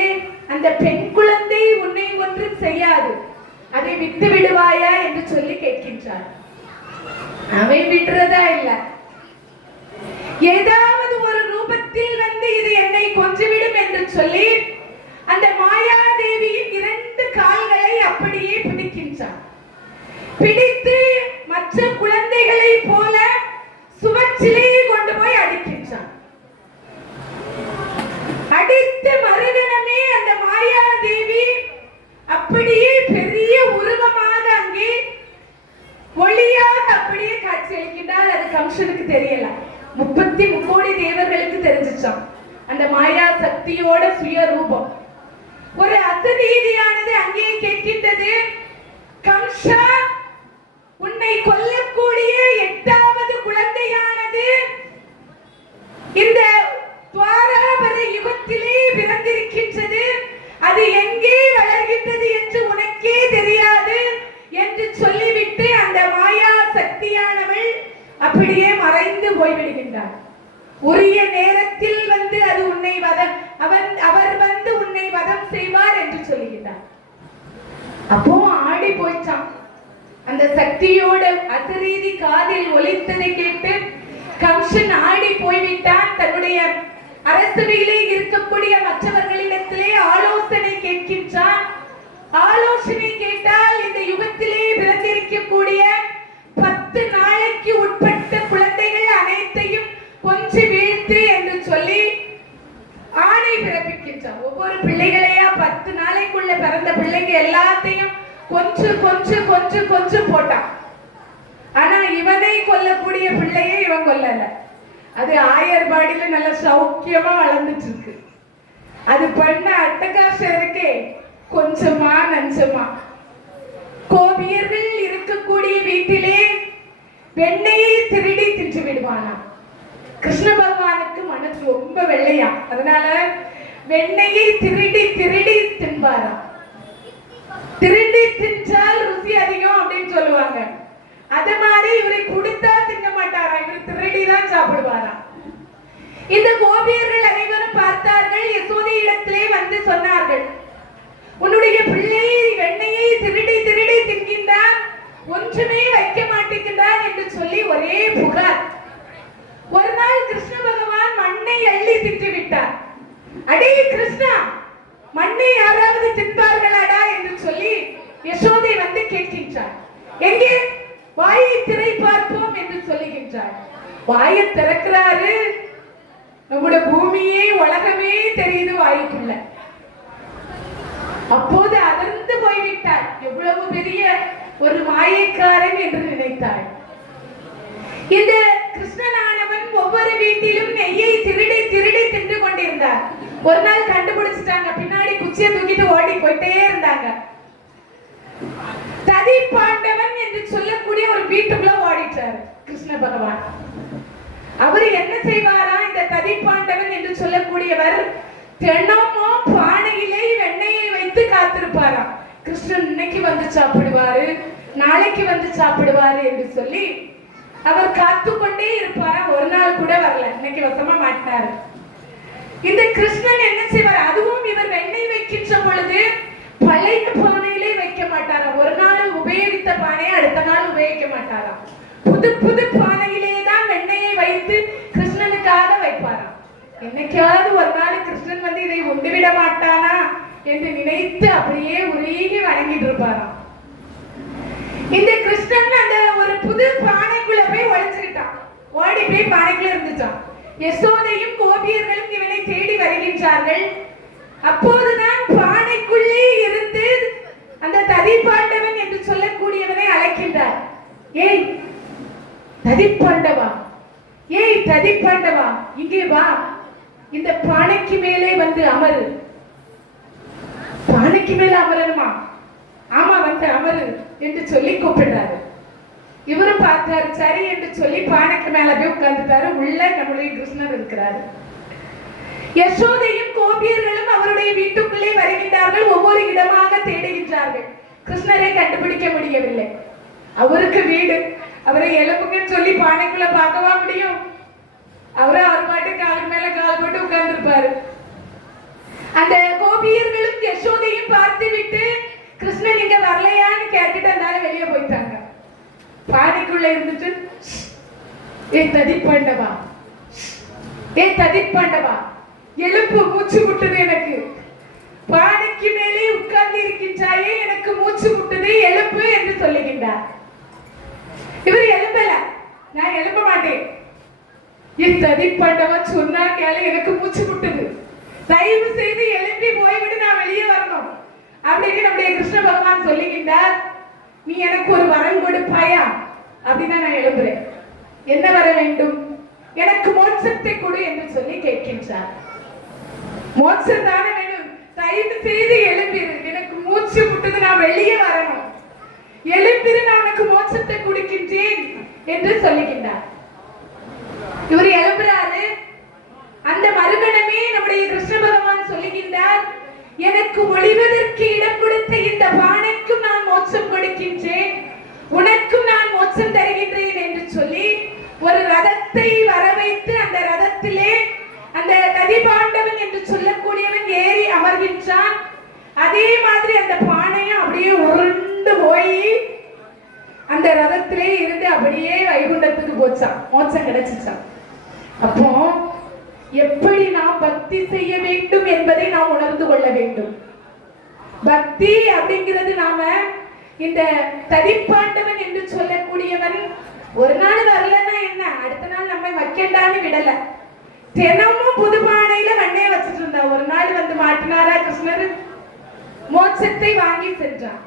அந்த பெண் குழந்தை உன்னை ஒன்றும் செய்யாது. அதை விட்டு விடுவாயா என்று சொல்லி கேட்கின்றார். அவன் விடுறதா இல்ல, ஏதாவது ஒரு ரூபத்தில் வந்து இது என்னை கொன்றுவிடும் என்று சொல்லி அந்த மாயாதேவியின் 2 கால்களை அப்படியே பிடிக்கின்றான். பிடித்து மற்ற குழந்தைகளை போல சுவற்றிலே கொண்டு போய் அடிக்கின்றான். அடித்து மறுகணமே அந்த மாயாதேவி அப்படியே பெரிய உருவமாக அங்கே ஒளியாக அப்படியே காட்சியளிக்கின்றால். அது கம்சனுக்கு தெரியல. 33 கோடி தேவர்களுக்கு தெரிஞ்சிச்சான் அந்த மாயா சக்தியோட சுய ரூபம். ஒரு அசரீதியானது அங்கே கேட்கின்றது. கம்சா, உன்னை கொல்லக்கூடிய 8வது குழந்தையானது இந்த துவாராபர யுகத்திலே பிறந்திருக்கின்றது. அது எங்கே வளர்கின்றது என்று உனக்கே தெரியாது என்று சொல்லிவிட்டு அந்த மாயா சக்தியானவள் அப்படியே மறைந்து போய்விடுகின்றார். உரிய நேரத்தில் வந்து அது உன்னை அவர் வந்து உன்னை வதம் செய்வார் என்று சொல்லுகின்றார். அப்போ ஆடி போய்ச்சான். அந்த சக்தியோட அசரீதி காதில் ஒலித்ததை கேட்டு கம்சன் ஆடி போய்விட்டான். தன்னுடைய அரசவையிலே இருக்கக்கூடிய மற்றவர்களிடத்திலே ஆலோசனை கேட்கின்றான். ஆலோசனை கேட்டால் இந்த யுகத்திலே பிறந்திருக்கக்கூடிய 10 நாளைக்கு உட்பட்ட குழந்தைகள் அனைத்தையும் கொஞ்சி வீழ்த்து என்று சொல்லி ஆணை பிறப்பிக்கின்றான். ஒவ்வொரு பிள்ளைகளையா 10 நாளைக்குள்ள பிறந்த பிள்ளைங்க எல்லாத்தையும் கொஞ்சம் போட்டான். ஆனா இவனை கொல்லக்கூடிய பிள்ளையை இவன் கொல்லல. அது ஆயர்பாடியில நல்ல சௌக்கியமா வளர்ந்துட்டு இருக்கு. அது பண்ண அட்டகாசம் இருக்கே, கொஞ்சமா நஞ்சமா. கோபியர்கள் இருக்கக்கூடிய வீட்டிலே வெண்ணையை திருடி தின்று விடுவானா. கிருஷ்ண பகவானுக்கு மனசு ரொம்ப வெள்ளையா, அதனால வெண்ணையை திருடி தின்பாராம். திருடி தின்றால் ருசி அதிகம் அப்படின்னு சொல்லுவாங்க. அது மாதிரி இவரை கொடுத்தா தின்ன மாட்டாரா, இவர் திருடிதான் சாப்பிடுவாரா. இந்த கோபியர்கள் அனைவரும் பார்த்தார்கள். யசோதை இடத்திலே வந்து சொன்னார்கள், உன்னுடைய பிள்ளை வெண்ணையை திருடி தின்கின்றான், ஒன்றுமே வைக்க மாட்டேங்கிறான் என்று சொல்லி ஒரே புகார். ஒரு நாள் கிருஷ்ண பகவான் மண்ணை அள்ளி தின்று விட்டார். அடே கிருஷ்ணா, மண்ணை யாராவது தின்பார்களாடா என்று சொல்லி யசோதை வந்து கேட்கின்றார். எங்கே, வாயை திரை பார்ப்போம் என்று சொல்லுகின்றார். வாயை திறக்கிறாரு. நம்முடைய பூமியே உலகமே தெரியுது வாய்க்குள்ள. அப்போது அதிர்ந்து போய்விட்டார். எவ்வளவு பெரிய ஒரு மாயக்காரன் என்று நினைத்தார். இந்த கிருஷ்ணனானவன் ஒவ்வொரு வீட்டிலும் நெய்யை திருடி தின்று கொண்டிருந்தார். ஒரு நாள் கண்டுபிடிச்சிட்டாங்க. பின்னாடி குச்சியை தூக்கிட்டு ஓடி போயிட்டே இருந்தாங்க. ததி பாண்டவன் என்று சொல்லக்கூடிய ஒரு வீட்டுக்குள்ள ஓடிட்டார் கிருஷ்ண பகவான். அவர் என்ன செய்வாரா, இந்த ததி பாண்டவன் என்று சொல்லக்கூடியவர் தினமும் பானையிலே வெண்ணையை வைத்து காத்திருப்பாராம். கிருஷ்ணன் இன்னைக்கு வந்து சாப்பிடுவாரு, நாளைக்கு வந்து சாப்பிடுவாரு என்று சொல்லி அவர் காத்து கொண்டே இருப்பாரா. ஒரு நாள் கூட வரல. இன்னைக்கு வசமா மாட்டாரு. இந்த கிருஷ்ணன் என்ன செய்வார், அதுவும் இவர் வெண்ணெய் வைக்கின்ற பொழுது பழைய பானையிலே வைக்க மாட்டாராம். ஒரு நாள் உபயோகித்த பானையை அடுத்த நாள் உபயோகிக்க மாட்டாராம். புது பானையிலே தான் வெண்ணெயை வைத்து கிருஷ்ணனுக்காக வைப்பாராம். என்னைக்காவது ஒரு நாள் கிருஷ்ணன் வந்து இதை உண்டுவிட மாட்டானா என்று நினைத்து அப்படியே உருகி வணங்கிட்டு இருப்பாராம். இந்த கிருஷ்ணன் அந்த ஒரு புது பானைக்குள்ள போய் ஒளிச்சுக்கிட்டான். ஓடி போய் பானைக்குள்ள இருந்துட்டான். யசோதையும் கோபியர்களும் இவனை தேடி வருகின்றார்கள். அப்போதுதான் பானைக்குள்ளே இருந்து அந்த ததி பாண்டவன் கூப்பிட்டார். ஏய் ததிப்பாண்டவா, ஏய் ததிப்பாண்டவா, இங்கே வா, இந்த பானைக்கு மேலே வந்து அமரு. பானைக்கு மேல அமரணுமா? ஆமா, வந்து அமரு என்று சொல்லி கூப்பிடுறாரு. இவரும் பார்த்தாரு, சரி என்று சொல்லி பானைக்கு மேல போய் உட்கார்ந்துட்டாரு. உள்ள நம்முடைய கிருஷ்ணர் இருக்கிறாரு. யசோதையும் கோபியர்களும் அவருடைய வீட்டுக்குள்ளே வருகின்றார்கள். ஒவ்வொரு இடமாக தேடுகின்றார்கள். கிருஷ்ணரை கண்டுபிடிக்க முடியவில்லை. அவருக்கு வீடு, அவரை எழுப்புங்கன்னு சொல்லி பானைக்குள்ள பார்க்கவா முடியும்? அவரும் அவர் பாட்டு கால் மேல கால் போட்டு உட்கார்ந்துருப்பாரு. அந்த கோபியர்களும் யசோதையும் பார்த்து விட்டு கிருஷ்ணன் இங்க வரலையான்னு கேட்டுட்டு இருந்தாலும் வெளியே போயிட்டாங்க. பானைக்குள்ள இருந்துட்டு, ஏ ததிப்பாண்டவா, ஏ ததிப்பாண்டவா, எழுப்பு, மூச்சு முட்டுது எனக்கு. பானைக்கு மேலே உட்கார்ந்து இருக்கின்றாயே, எனக்கு மூச்சு முட்டுது, எழுப்பு என்று சொல்லுகின்றார். இவர் எழுப்பல, நான் எழுப்ப மாட்டேன். என் ததிப்பாண்டவா சொன்னா கேளு, எனக்கு மூச்சு முட்டுது, தயவு செய்து எழுப்பி போய்விட்டு நான் வெளியே வரணும் அப்படின்னு நம்முடைய கிருஷ்ண பகவான் சொல்லுகின்றார். நீ எனக்கு ஒரு வரம் கொடுப்பாயா அப்படின்னா நான் எழுப்புறேன். என்ன வர வேண்டும்? எனக்கு மோட்சத்தை கொடு என்று சொல்லி கேட்கின்றார். மோட்சம் தானே வேணும், தயவு செய்து எழுப்பிரு, எனக்கு மூச்சு முட்டுது, நான் வெளியே வரணும், எழுப்பிரு, நான் உனக்கு மோட்சத்தை கொடுக்கின்றேன் என்று சொல்லுகின்றார். இவர் எழுப்புறாரு. அந்த மறுகணமே நம்முடைய கிருஷ்ண பகவான் சொல்லுகின்றார், எனக்கு ஒளிவதற்கு இடம் கொடுத்த இந்த பானைக்கும் நான் மோட்சம் கொடுக்கின்றேன், உனக்கும் நான் மோட்சம் தருகின்றேன் என்று சொல்லி ஒரு ரதத்தை வர வைத்து அந்த ரதத்திலே அந்த ததிபாண்டவன் என்று சொல்லக்கூடியவன் ஏறி அமர்கின்றான். அதே மாதிரி அந்த பானையும் அப்படியே உருண்டு போய் அந்த ரதத்திலே இருந்து அப்படியே வைகுண்டத்துக்கு போச்சான், மோட்சம் கிடைச்சிச்சான். அப்போ எப்படி நாம் பக்தி செய்ய வேண்டும் என்பதை நாம் உணர்ந்து கொள்ள வேண்டும். பக்தி அப்படிங்கிறது, நாம இந்த ததிப்பாண்டவன் என்று சொல்லக்கூடியவன் ஒரு நாள் வரலன்னா என்ன, அடுத்த நாள் நம்ம வைக்கண்டான்னு விடல. தினமும் புதுபானையில வெண்ணெய் வச்சிட்டு இருந்தா. ஒரு நாள் வந்து மாட்டினாரா கிருஷ்ணர், மோட்சத்தை வாங்கி சென்றான்.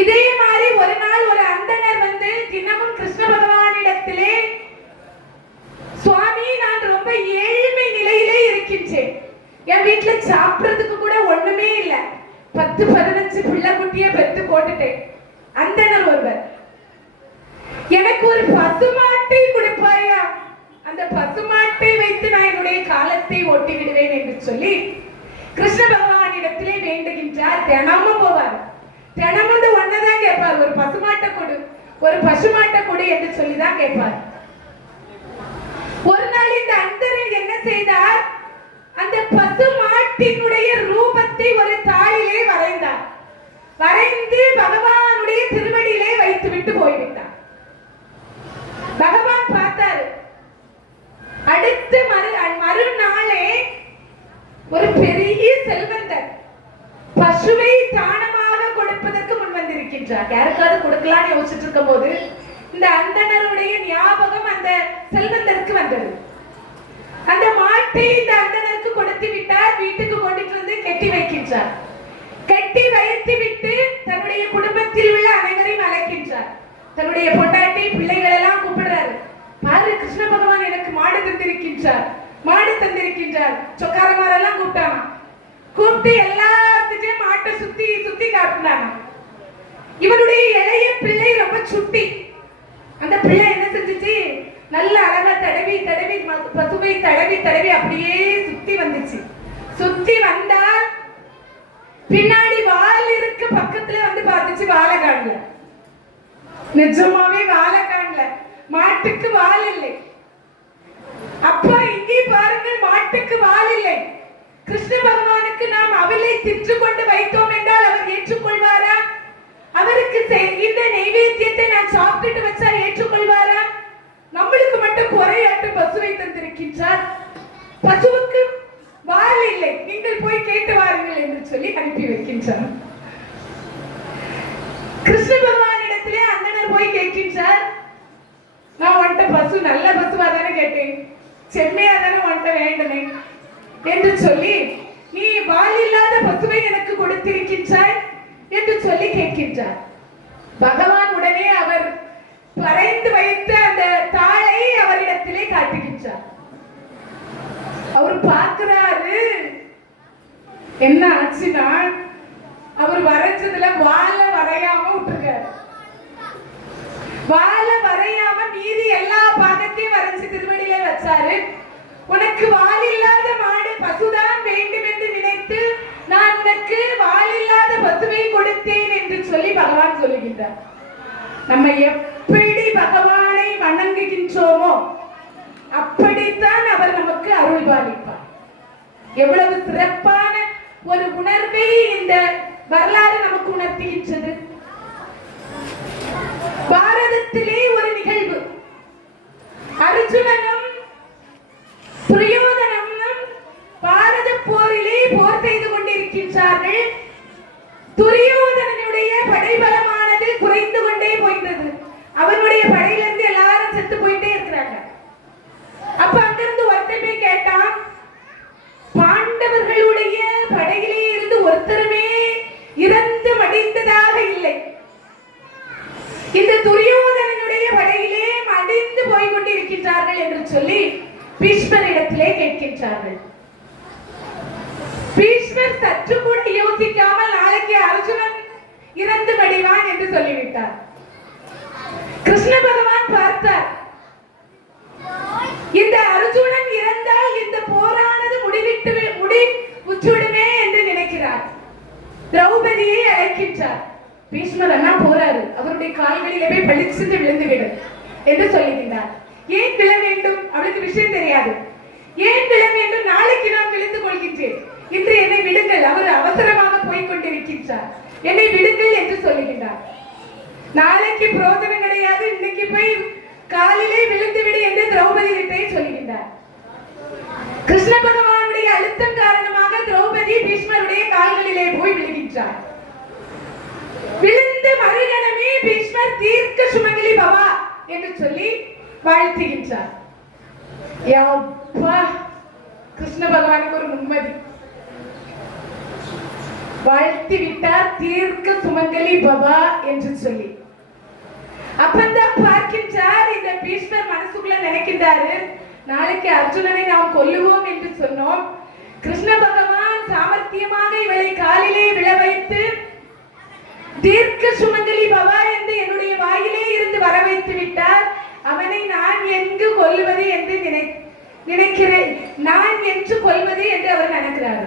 இதே மாதிரி ஒரு நாள் ஒரு அந்தணர் வந்து தினமும் கிருஷ்ண பகவானிடத்திலே, சுவாமி நான் ரொம்ப ஏழ்மை நிலையிலே இருக்கின்றேன், என் வீட்டுல சாப்பிடுறதுக்கு கூட ஒண்ணுமே இல்ல, 10-15 பிள்ளை குட்டிய பெத்து போட்டுட்டேன். அந்தணர் ஒருவர், எனக்கு ஒரு பசுமாட்டை கொடுப்பாயா, அந்த பசுமாட்டை வைத்து நான் என்னுடைய காலத்தை ஓட்டி விடுவேன் என்று சொல்லி கிருஷ்ண பகவானிடத்திலே வேண்டுகின்றார். தினமும் போவார், தினமும் இந்த ஒன்னதான் கேட்பார், ஒரு பசுமாட்டை கொடு, ஒரு பசுமாட்டை கொடு என்று சொல்லிதான் கேட்பார். ஒரு நாள் இந்த அந்தணர் என்ன செய்தார், அந்த பசுமாட்டினுடைய ரூபத்தை ஒரு தாளிலே வரைந்தார். வரைந்து பகவானுடைய திருவடியிலே வைத்து விட்டு போய்விட்டார். பகவான் பார்த்தாரு. அடுத்த மறுநாளே ஒரு பெரிய செல்வந்தர் பசுவை தானமாக கொடுப்பதற்கு முன் வந்திருக்கின்றார். யாருக்காவது கொடுக்கலான்னு யோசிச்சுட்டு இருக்கும் போது இந்த அந்தணருடைய ஞாபகம் அந்த செல்வந்தருக்கு வந்தது. அந்த மாட்டை இந்த அந்தணருக்கு கொடுத்து விட்டார். வீட்டுக்கு கொண்டுட்டு வந்து கட்டி வைக்கின்றார். கட்டி வைத்து விட்டு தன்னுடைய குடும்பத்தில் உள்ள அனைவரையும் அழைக்கின்றார். தன்னுடைய பொண்டாட்டி பிள்ளைகள் எல்லாம் கூப்பிடுறாரு. பாரு, கிருஷ்ண பகவான் எனக்கு மாடு தந்திருக்கின்றார், மாடு தந்திருக்கின்றார். சொக்காரமாரெல்லாம் கூப்பிட்டாங்க. கூப்பிட்டு எல்லாத்துக்கும் மாட்டை சுத்தி சுத்தி காட்டினாங்க. இவனுடைய இளைய பிள்ளை ரொம்ப சுட்டி. அந்த பிள்ளை என்ன செஞ்சுச்சு, நல்ல அழகா தடவி தடவி பசுவை தடவி தடவி அப்படியே சுத்தி வந்துச்சு. சுத்தி வந்தால் பின்னாடி வால் இருக்கு, பக்கத்துல வந்து பார்த்துச்சு, வாழை காணல. நிஜமாவே வாழை காணல, மாட்டுக்கு வால் இல்லை. அப்பா இங்கே பாருங்கள், மாட்டுக்கு வால் இல்லை. கிருஷ்ண பகவானுக்கு நாம் அவளை தின்று கொண்டு வைத்தோம் என்றால் அவர் ஏற்றுக்கொள்வாரா? அவருக்கு இந்த நைவேத்தியத்தை நான் சாப்பிட்டு வச்சா ஏற்றுக்கொள்வாரா? நம்மளுக்கு மட்டும் குறையாட்டு பசுவை தந்திருக்கின்றார், பசுவுக்கு வால் இல்லை, நீங்கள் போய் கேட்டு வாருங்கள் என்று சொல்லி அனுப்பி வைக்கின்றார். கிருஷ்ண பகவானிடத்திலே அந்தணர் போய் கேட்கின்றார், நான் உன்ட்ட பசு நல்ல பசுவா தானே கேட்டேன், செம்மையா தானே உன்ட்ட வேண்டனேன் என்று சொல்லி நீ வால் இல்லாத பசுவை எனக்கு கொடுத்திருக்கின்றாய் என்று சொல்லி கேட்கின்றார். பகவான் உடனே அவர் வரைந்து வைத்த அந்த தாளை அவரிடத்திலே காட்டுகின்றார். அவர் பார்க்கிறாரு, என்ன ஆச்சுன்னா அவர் வரைஞ்சதுல வாழ வரையாம விட்டுருக்காரு. வாழ வரையாம மீதி எல்லா பாகத்தையும் வரைஞ்சு திருவடியில வச்சாரு. உனக்கு வால் இல்லாத மாடு பசுதான் வேண்டும் என்று நினைத்து நான் உனக்கு வால் இல்லாத பசுவை கொடுத்தேன் என்று சொல்லி பகவான் சொல்லுகின்றார். நம்ம எப்படி பகவானை வணங்குகின்றோமோ அப்படித்தான் அவர் நமக்கு அருள் பாலிப்பார். எவ்வளவு சிறப்பான ஒரு உணர்வை இந்த வரலாறு நமக்கு உணர்த்துகின்றது. பாரதத்திலே ஒரு நிகழ்வு, அர்ஜுனனும் துரியோதனனும் பாரத போரிலே போர் செய்து கொண்டிருக்கின்றார்கள். துரியோதனனுடைய படைபலமானது குறைந்து கொண்டே போயிட்டது. அவனுடைய படையிலிருந்து எல்லாரும் செத்து போயிட்டே இருக்கிறாங்க. அப்ப அங்கிருந்து ஒருத்தர் போய் கேட்டான், பாண்டவர்களுடைய படையிலே இருந்து ஒருத்தருமே இறந்து மடிந்ததாக இல்லை, இந்த துரியோதனனுடைய படையிலே மடிந்து போய் கொண்டிருக்கின்றார்கள் என்று சொல்லி பீஷ்மரிடத்திலே கேட்கின்றார்கள். பீஷ்மர் சற்று கூட யோசிக்காமல் நாளைக்கு அர்ஜுனன் இறந்து மடிவான் என்று சொல்லிவிட்டார். கிருஷ்ண பகவான் பார்த்தார், இந்த அர்ஜுனன் இறந்தால் இந்த போரானது முடிவுற்றுடுமே என்று நினைக்கிறார். திரௌபதியை அழைக்கின்றார். பீஷ்மர் அண்ணா போறாரு, அவருடைய கால்களிலே போய் பளிச்சென்று விழுந்து விடும் என்று சொல்லுகின்றார். ஏன் விழ வேண்டும்? அவளுக்கு விஷயம் தெரியாது. ஏன் விழ வேண்டும்? நாளைக்கு நான் விழுந்து கொள்கின்றேன், இன்று என்னை விடுங்கள், அவர் அவசரமாக போய் கொண்டிருக்கின்றார், என்னை விடுங்கள் என்று சொல்லுகின்றார். நாளைக்கு பிரோஜனம் கிடையாது, இன்னைக்கு போய் காலிலே விழுந்து விடு என்று திரௌபதி கிட்டே சொல்லுகின்றார். கிருஷ்ண பகவானுடைய அழுத்தம் காரணமாக திரௌபதி பீஷ்மருடைய கால்களிலே போய் விழுகின்றார். விழுந்து மறுகணமே பீஷ்மர் தீர்க்க சுமங்கலி பவா என்று சொல்லி வாழ்த்துகின்றார். கிருஷ்ண பகவானுக்கு ஒரு நிம்மதி. வாழ்த்தி விட்டார் தீர்க்க சுமங்கலி பவா என்று சொல்லி. அப்பந்தான் பார்க்கின்றார், இந்த பீஷ்மர் மனசுக்குள்ள நினைக்கின்றாரு, நாளைக்கு அர்ஜுனனை நாம் கொல்லுவோம் என்று சொன்னோம். கிருஷ்ண பகவான் சாமர்த்தியமாக இவளை காலிலே விழ வைத்து தீர்க்க சுமங்கலி பவா என்று என்னுடைய வாயிலே இருந்து வர வைத்து விட்டார். அவனை நான் எங்கு கொல்லுவது என்று நினைக்கிறேன், நான் என்று கொல்வது என்று அவர் நினைக்கிறார்.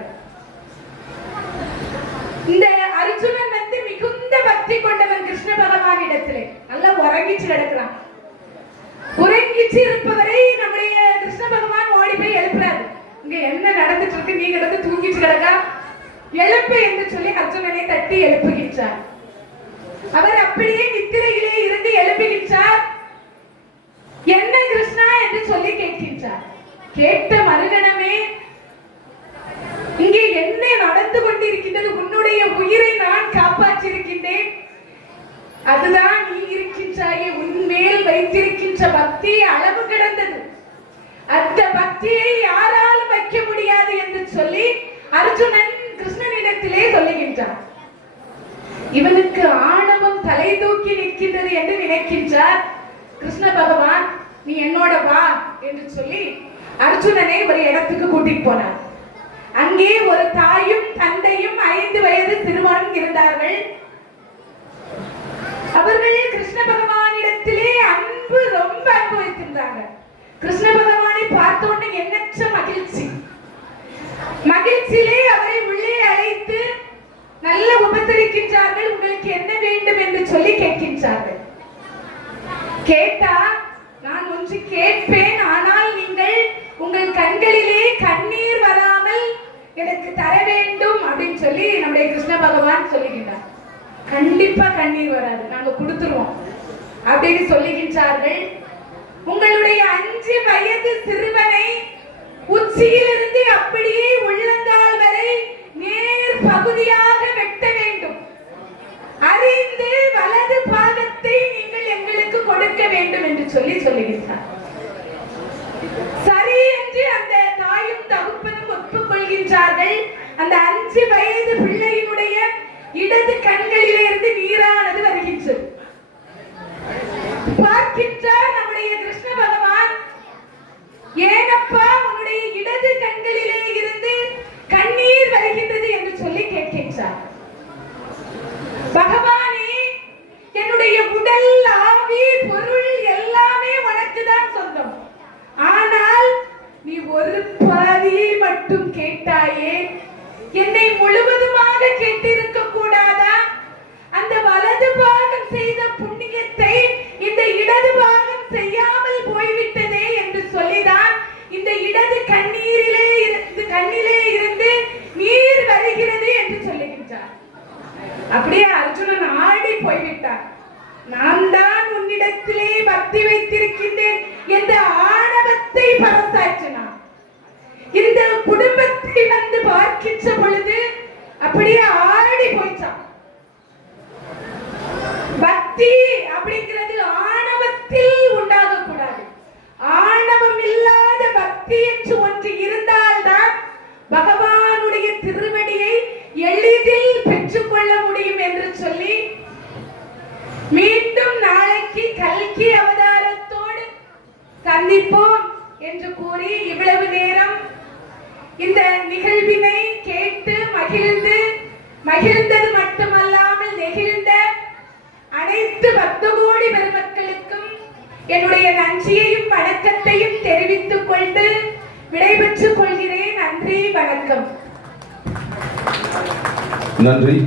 இந்த அர்ஜுனன் வந்து மிகுந்த பக்தி கொண்டவன் கிருஷ்ண பகவான் இடத்திலே. நல்லா உறங்கிச்சு கிடக்கிறான். உறங்கிச்சு இருப்பவரை நம்முடைய கிருஷ்ண பகவான் ஓடி போய் எழுப்புறாரு. இங்க என்ன நடந்துட்டு இருக்கு, நீ கிடந்து தூங்கிச்சு கிடக்கா, எழுப்பு என்று சொல்லி அர்ஜுனனை தட்டி எழுப்புகின்றார். அவர் அப்படியே நித்திரையிலே இருந்து எழுப்புகின்றார். என்ன கிருஷ்ணா என்று சொல்லி கேட்கின்றார். கேட்ட மறுகணமே, இங்கே என்ன நடந்து கொண்டிருக்கின்றது, உன்னுடைய உயிரை நான் காப்பாற்றிருக்கின்றேன், அதுதான் நீ இருக்கின்றாயே, உன்மேல் வைத்திருக்கின்ற பக்தி அளவு கிடந்தது, அந்த பக்தியை யாராலும் வைக்க முடியாது என்று சொல்லி அர்ஜுனன் கிருஷ்ணனிடத்திலே சொல்லுகின்றார். இவனுக்கு ஆணவம் தலை தூக்கி நிற்கின்றது என்று நினைக்கின்றார். கிருஷ்ண பகவான் நீ என்னோட வா என்று சொல்லி அர்ஜுனனை ஒரு இடத்துக்கு கூட்டிட்டு போனார். அங்கே ஒரு தாயும் தந்தையும் 5 வயது சிறுவனும் இருந்தார்கள். அவர்கள் கிருஷ்ண பகவானிடத்திலே அன்பு, ரொம்ப அன்பு வைத்திருந்தாங்க. கிருஷ்ண பகவானை பார்த்த உடனே எண்ணற்ற மகிழ்ச்சி. மகிழ்ச்சியிலே அவரை உள்ளே அழைத்து நல்ல உபசரிக்கின்றார்கள். உங்களுக்கு என்ன வேண்டும் என்று சொல்லி கேட்கின்றார்கள். கேட்டா, நான் ஒன்று கேட்பேன், ஆனால் நீங்கள் உங்கள் கண்களிலே கண்ணீர் வராமல் எனக்கு தர வேண்டும் அப்படின்னு சொல்லி நம்முடைய கிருஷ்ண பகவான் சொல்லுகின்றார். கண்டிப்பா கண்ணீர் வராது, நாங்க கொடுத்துருவோம் அப்படின்னு சொல்லுகின்றார்கள். உங்களுடைய 5 வயது சிறுவனை உச்சியிலிருந்து அப்படியே உள்ளங்கால் வரை நேர் பகுதியாக வெட்ட வேண்டும், அறிந்து வலது பாகத்தை நீங்கள் எங்களுக்கு கொடுக்க வேண்டும் என்று சொல்லி சொல்லுகின்றார். சரி என்று அந்த தாயும் தகப்பனும் ஒப்புக்கொள்கின்றார்கள். அந்த 5 வயது பிள்ளையினுடைய இடது கண்களிலே இருந்து நீரானது வருகின்றது. உடல், ஆவி, பொருள் எல்லாமே உனக்கு தான் சொந்தம். ஆனால் நீ ஒரு பாதி மட்டும் கேட்டாயே, என்னை முழுவதுமாக கேட்டிருக்க கூடாதா? அந்த வலது பாகம் செய்த புண்ணியத்தை இந்த இடது பாகம் செய்யாமல் போய்விட்டதே என்று சொல்லிதான் இந்த இடது கண்ணிலே இருந்து நீர் வருகிறது என்று சொல்லுகின்றார். அப்படியே அர்ஜுனன் ஆடி போய்விட்டார். நான் தான் உன்னிடத்திலே பக்தி வைத்திருக்கின்றேன் என்ற ஆணவத்தை பரசாற்றினான். இந்த குடும்பத்தை வந்து பார்க்கின்ற பொழுது அப்படியே ஆடி போயிட்டான். பக்தி அப்படிங்கிறது ஆணவத்தில் உண்டாக கூடாது. ஆணவம் இல்லாத பக்தி என்று ஒன்று இருந்தால்தான் பகவானுடைய திருவடியை எளிதில் பெற்றுக்கொள்ள முடியும் என்று சொல்லி மீண்டும் நாளைக்கு கல்கி அவதாரத்தோடு சந்திப்போம் என்று கூறி இவ்வளவு நேரம் இந்த நிகழ்வினை கேட்டு மகிழ்ந்தது மட்டுமல்லாமல் நெகிழ்ந்த அனைத்து பக்த கோடி பெருமக்களுக்கும் என்னுடைய நன்றியையும் வணக்கத்தையும் தெரிவித்துக் கொண்டு விடைபெற்றுக் கொள்கிறேன். நன்றி, வணக்கம். நன்றி.